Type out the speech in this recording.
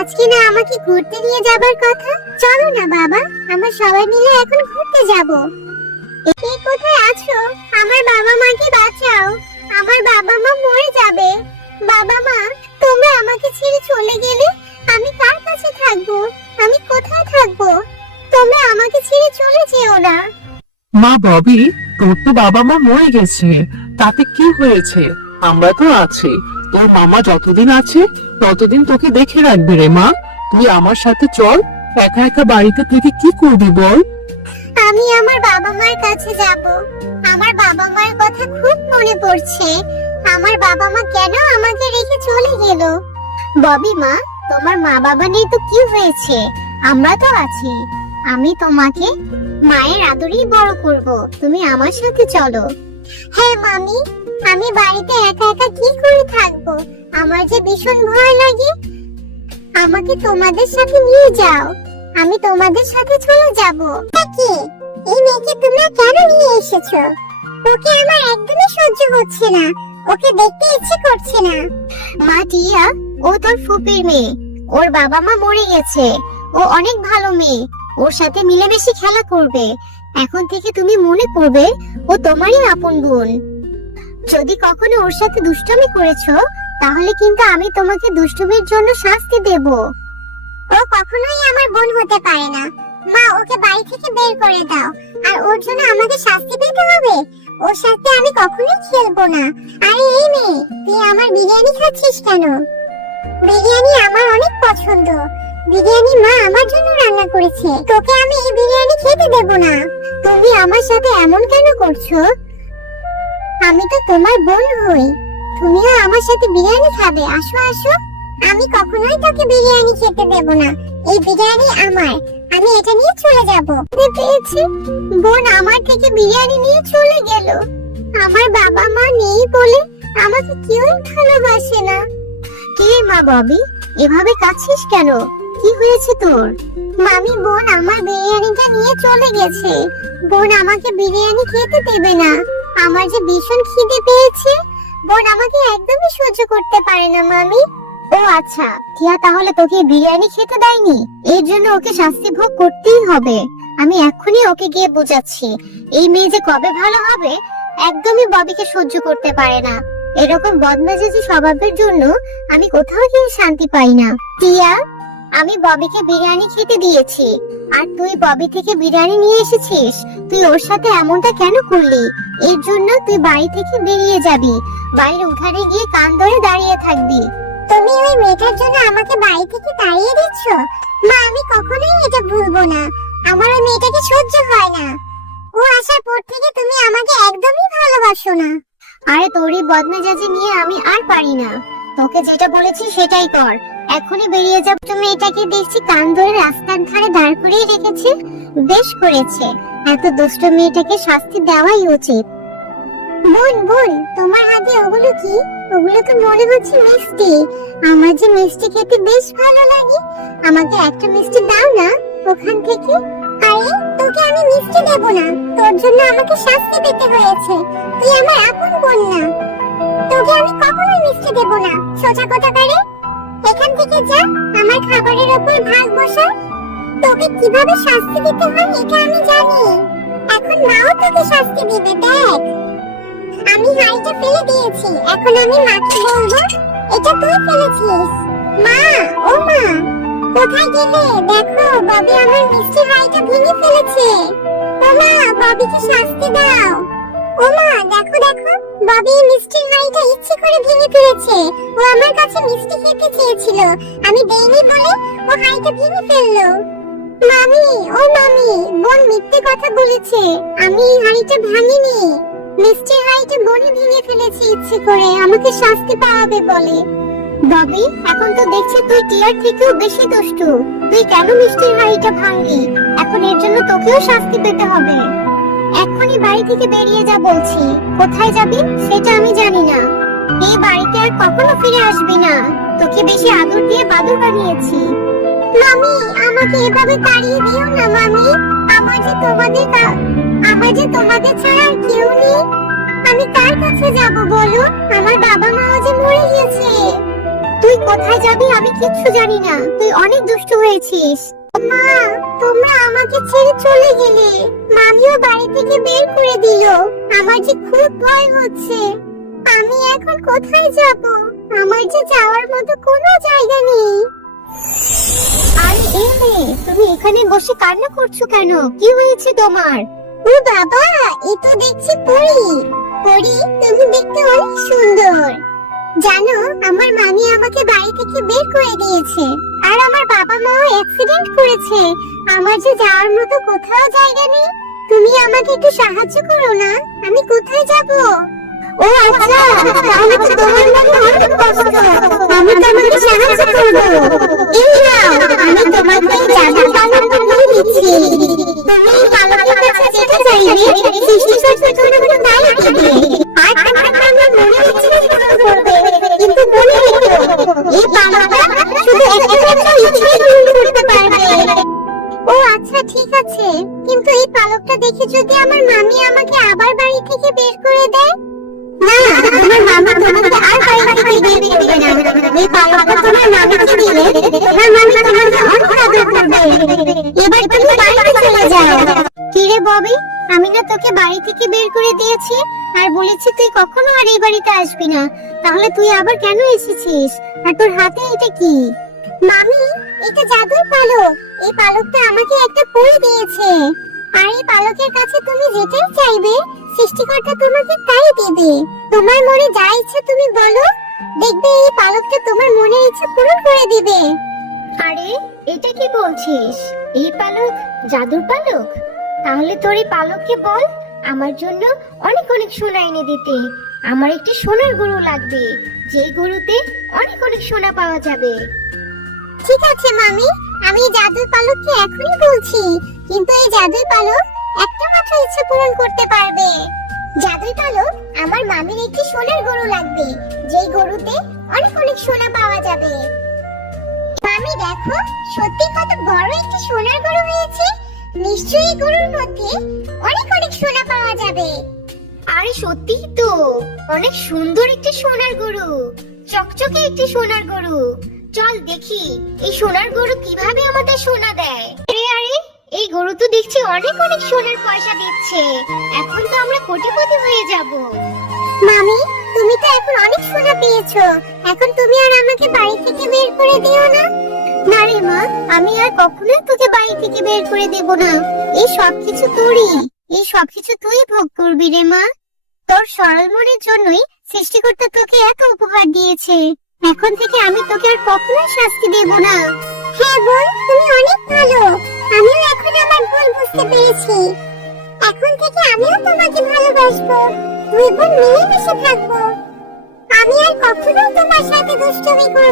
আজকে না আমাকে ঘুরতে নিয়ে যাবার কথা? চলো না বাবা, আমরা সবাই মিলে এখন ঘুরতে যাব। কে কোথায় আছো? আমার বাবা মাকে বাঁচাও, আমার বাবা মা মরে যাবে। বাবা মা, তোমরা আমাকে ছেড়ে চলে গেলে আমি কার কাছে থাকবো? আমি কোথায় থাকবো? তোমরা আমাকে ছেড়ে চলে যেও না। মা ববি, তোর তো বাবা মা মরে গেছে, তাতে কি হয়েছে? আমরা তো আছি। তোর মামা যতদিন আছে ততদিন তোকে দেখে রাখবে রে মা। তুই আমার সাথে চল। একা একা বাড়িতে থেকে কি করবি বল? আমি আমার বাবা মার কাছে যাব। আমার বাবা মার কথা খুব মনে পড়ছে। আমার বাবা মা কেন আমাকে রেখে চলে গেল? ববি মা, তোমার মা বাবা নেই তো কি হয়েছে? আমরা তো আছি। আমি তোমাকে মায়ের আদরেই বড় করব। তুমি আমার সাথে চলো। হ্যাঁ মামি, আমি বাড়িতে একা একা কি করে থাকবো? আমার যে ভীষণ ভয় লাগে। আমাকে তোমাদের সাথে নিয়ে যাও, আমি তোমাদের সাথে চলে যাব। কি, এই মেয়েকে তোমরা কেন নিয়ে এসেছো? ওকে আমার একদমই সহ্য হচ্ছে না, ওকে দেখতে ইচ্ছে করছে না। মা টিয়া, ও তোর ফুপির মেয়ে। ওর বাবা মা মরে গেছে। ও অনেক ভালো মেয়ে, ওর সাথে মিলেমিশে খেলা করবে। এখন থেকে তুমি মনে করবে ও তোমারই আপন বোন। যদি কখনো ওর সাথে দুষ্টুমি করেছো, তাহলে কিন্তু আমি তোমাকে দুষ্টুমির জন্য শাস্তি দেব। ও কখনোই আমার বোন হতে পারে না। মা, ওকে বাড়ি থেকে বের করে দাও। আর ওর জন্য আমাকে শাস্তি পেতে হবে? ওর সাথে আমি কখনোই খেলবো না। আরে এই মেয়ে, তুই আমার বিরিয়ানি খাচ্ছিস কেন? বিরিয়ানি আমার অনেক পছন্দ। বিরিয়ানি মা আমার জন্য রান্না করেছে। তোকে আমি এই বিরিয়ানি খেতে দেব না। তুমি আমার সাথে এমন কেন করছো? আমি তো তোমার বোন হই। তুমিও আমার সাথে বিরিয়ানি খাবে। আসো আসো। আমি কখনোই তোকে বিরিয়ানি খেতে দেব না। এই বিরিয়ানি আমার, আমি এটা নিয়ে চলে যাব। পেয়েছি, বোন আমার থেকে বিরিয়ানি নিয়ে চলে গেল। আমার বাবা মা নেই বলে আমাকে কেউই ভালোবাসে না। কে মা ববি, এভাবে কাঁদছিস কেন? কি হয়েছে তোর? মামি, বোন আমার বিরিয়ানিটা নিয়ে চলে গেছে। বোন আমাকে বিরিয়ানি খেতে দেবে না। আমার যে ভীষণ খিদে পেয়েছে, বোন আমাকে একদমই সহ্য করতে পারে না মামি। ও আচ্ছা, টিয়া তাহলে তোকে বিরিয়ানি খেতে দেয়নি, এর জন্য ওকে শাস্তি ভোগ করতেই হবে। আমি এক্ষুনি ওকে গিয়ে বোঝাচ্ছি। এই মেয়ে যে কবে ভালো হবে, একদমই ববিকে সহ্য করতে পারে না। এরকম বদমেজাজি স্বভাবের জন্য আমি কোথাও গিয়ে শান্তি পাই না। টিয়া, আমি ববিকে বিরিয়ানি খেতে দিয়েছি, আর তুই ববি থেকে বিরিয়ানি নিয়ে এসেছিস। তুই ওর সাথে এমনটা কেন করলি? এর জন্য তুই বাড়ি থেকে বেরিয়ে যাবি। বাড়ির উঠানে গিয়ে কান ধরে দাঁড়িয়ে থাকবি। তুমি ওই মেয়েটার জন্য আমাকে বাড়ি থেকে তাড়িয়ে দিচ্ছ? মা, আমি কখনোই এটা ভুলবো না। আমার ওই মেয়েটাকে সহ্য হয় না। ও আসার পর থেকে তুমি আমাকে একদমই ভালোবাসো না। আরে তোরই বদমেজাজি নিয়ে আমি আর পারি না। তোকে যেটা বলেছি সেটাই কর। এখনই বেরিয়ে যাব। তুমি এটাকে দেখছি কান ধরে রাস্তার ধারে দাঁড় করিয়ে রেখেছে। বেশ করেছে, এত দুষ্ট মেয়েটাকে শাস্তি দেওয়াই উচিত। বোন বোন, তোমার হাতে ওগুলো কি? ওগুলো তো মনে হচ্ছে মিষ্টি। আমার যে মিষ্টি খেতে বেশ ভালো লাগে। আমাকে একটা মিষ্টি দাও না ওখান থেকে। আরে, তোকে আমি মিষ্টি দেব না। তোর জন্য আমাকে শাস্তি পেতে হয়েছে। তুই আমার আপন বোন না। তোকে আমি কখনোই মিষ্টি দেব না। সোজা কথা করে এখান থেকে যা। আমার খাবারের উপর ভাগ বসা। তোকে কিভাবে শাস্তি দিতে হয় এটা আমি জানি। এখন মাও তোকে শাস্তি দিবে। দেখ, আমি হাঁড়িটা ফেলে দিয়েছি। এখন আমি মাকে বলবো এটা তুই ফেলেছিস। মা, ও মা, কোথায় গেলে? দেখো, ববি আমার মিষ্টি হাঁড়িটা ভেঙে ফেলেছে। ও মা, ববিকে শাস্তি দাও। ও মা, দেখো দেখো, ববি মিষ্টির হাঁড়িটা ইচ্ছে করে ভেঙে ফেলেছে। ও আমার কাছে মিষ্টি খেতে চেয়েছিল, আমি দেইনি বলে ও হাঁড়িটা ভেঙে ফেললো। মামি, ও মামি, বোন মিথ্যে কথা বলেছে। আমি এই হাঁড়িটা ভাঙিনি। মিষ্টির হাঁড়িটা বোনই ভেঙে ফেলেছে ইচ্ছে করে, আমাকে শাস্তি পাওয়াবে বলে। ববি, এখন তো দেখছি তুই টিয়ার থেকেও বেশি দুষ্টু। তুই কেন মিষ্টির হাঁড়িটা ভাঙলি? এখন এর জন্য তোকেও শাস্তি পেতে হবে। এখনই বাড়ি থেকে বেরিয়ে যা বলছি। কোথায় যাবি সেটা আমি জানি না। এই বাড়িতে আর কখনো ফিরে আসবি না। তোকে বেশি আদর দিয়ে বাদর বানিয়েছি। মামি, আমাকে এভাবে তাড়িয়ে দিও না মামি। আমার যে তোমাদের ছাড়া আর কেউ নেই। আমি কার কাছে যাব বলো? আমার বাবা মাও যে মরে গেছে। তুই কোথায় যাবি আমি কিচ্ছু জানি না, তুই অনেক দুষ্টু হয়েছিস। মা, তোমরা আমাকে ছেড়ে চলে গেলে, মামিও বাড়ি থেকে বের করে দিল। আমার যে খুব ভয় হচ্ছে, আমি এখন কোথায় যাব? আমার যে যাওয়ার মতো কোনো জায়গা নেই। আরে এই মেয়ে, তুমি এখানে বসে কান্না করছো কেন? কি হয়েছে তোমার? ও বাবা, এই তো দেখছি পরী। পরী, তুমি দেখতে অনেক সুন্দর। জানো, আমার মামি আমাকে বাড়ি থেকে বের করে দিয়েছে, আর আমার বাবা মাও অ্যাক্সিডেন্ট করেছে। আমার যে যাওয়ার মতো কোথাও জায়গা নেই। তুমি আমাকে একটু সাহায্য করো না, আমি কোথায় যাব? ও আচ্ছা, তাহলে তো তোমার মনে অনেক কষ্ট। আমি তোমাকে সাহায্য করব। এই নাও, আমি তোমাকে জাদুর পালকটা দিয়ে দিচ্ছি। তুমি এই পালকের কাছে যেতে চাইবে, সৃষ্টিকর্তা তোমাকে তাই দিবে। আর তোমার আমার মনে ইচ্ছে পূরণ করবে। কিন্তু মনে রেখো, এই পালকটা শুধু একটা মাত্র ইচ্ছেই পূরণ করতে পারবে। ও আচ্ছা, ঠিক আছে, কিন্তু এই পালকটা দেখে যদি আমার মামি আমাকে আবার বাড়ি থেকে বের করে দেয়? না, তোমার মামা তোমাকে আর বাড়ি থেকে বের করবে না। এই পালকটা তোমার মামিকে দিলে তোমার মামি তোমাকে অনেক আদর করবে। এবার তুমি বাড়িতে চলে যাও। কি রে ববি, আমি না তোকে বাড়ি থেকে বের করে দিয়েছি আর বলেছি তুই কখনো আর এই বাড়িতে আসবি না, তাহলে তুই আবার কেন এসেছিস? আর তোর হাতে এটা কি? মামি, এটা জাদুর পালক। এই পালকটা আমাকে একটা পরী দিয়েছে, আর এই পালকের কাছে তুমি যেটাই চাইবে সৃষ্টিকর্তা তোমাকে তাই দেবে। তোমার মনে যা ইচ্ছে তুমি বলো, দেখবে এই পালকটা তোমার মনের ইচ্ছে পূরণ করে দিবে। আরে এটা কি বলছিস? এই পালক জাদুর পালক? তাহলে তোর এই পালককে বল আমার জন্য অনেক অনেক সোনা এনে দিতে। আমার একটি সোনার গরু লাগবে, যেই গরুতে অনেক অনেক সোনা পাওয়া যাবে। ঠিক আছে মামি, আমি এই জাদুর পালককে এখনই বলছি, কিন্তু এই জাদুর পালক একটা মাত্র ইচ্ছে পূরণ করতে পারবে। জাদুর পালক, আমার মামির একটি সোনার গরু লাগবে, যেই গরুতে অনেক অনেক সোনা পাওয়া যাবে। মামি দেখো, সত্যি কত বড় একটি সোনার গরু হয়েছে। নিশ্চয়ই এই গরুর মধ্যে অনেক অনেক সোনা পাওয়া যাবে। আরে সত্যিই তো, অনেক সুন্দর একটি সোনার গরু, চকচকে একটি সোনার গরু। চল দেখি এই সোনার গরু কিভাবে আমাদের সোনা দেয়। আরে আরে, এই গরু তো দেখছি অনেক অনেক সোনার পয়সা দিচ্ছে। এখন তো আমরা কোটিপতি হয়ে যাব। মামি, তুমি তো এখন অনেক সোনা পেয়েছো, এখন তুমি আর আমাকে বাড়ি থেকে বের করে দিও না। না রে মা, আমি আর কখনোই তোকে বাড়ি থেকে বের করে দেব না। এই সবকিছু তোরই, এই সবকিছু তুই ভোগ করবি রে মা। তোর সরল মনের জন্যই সৃষ্টিকর্তা তোকে এত উপহার দিয়েছে। এখন থেকে আমি তোকে আর কখনোই শাস্তি দেব না। হ্যাঁ বোন, তুমি অনেক ভালো। আমিও এখন আমার ভুল বুঝতে পেরেছি। এখন থেকে আমিও তোমাকে ভালোবাসবো। দুই বোন মিলেমিশে থাকবো। আমি আর কখনো তোমার সাথে দুষ্টুমি করব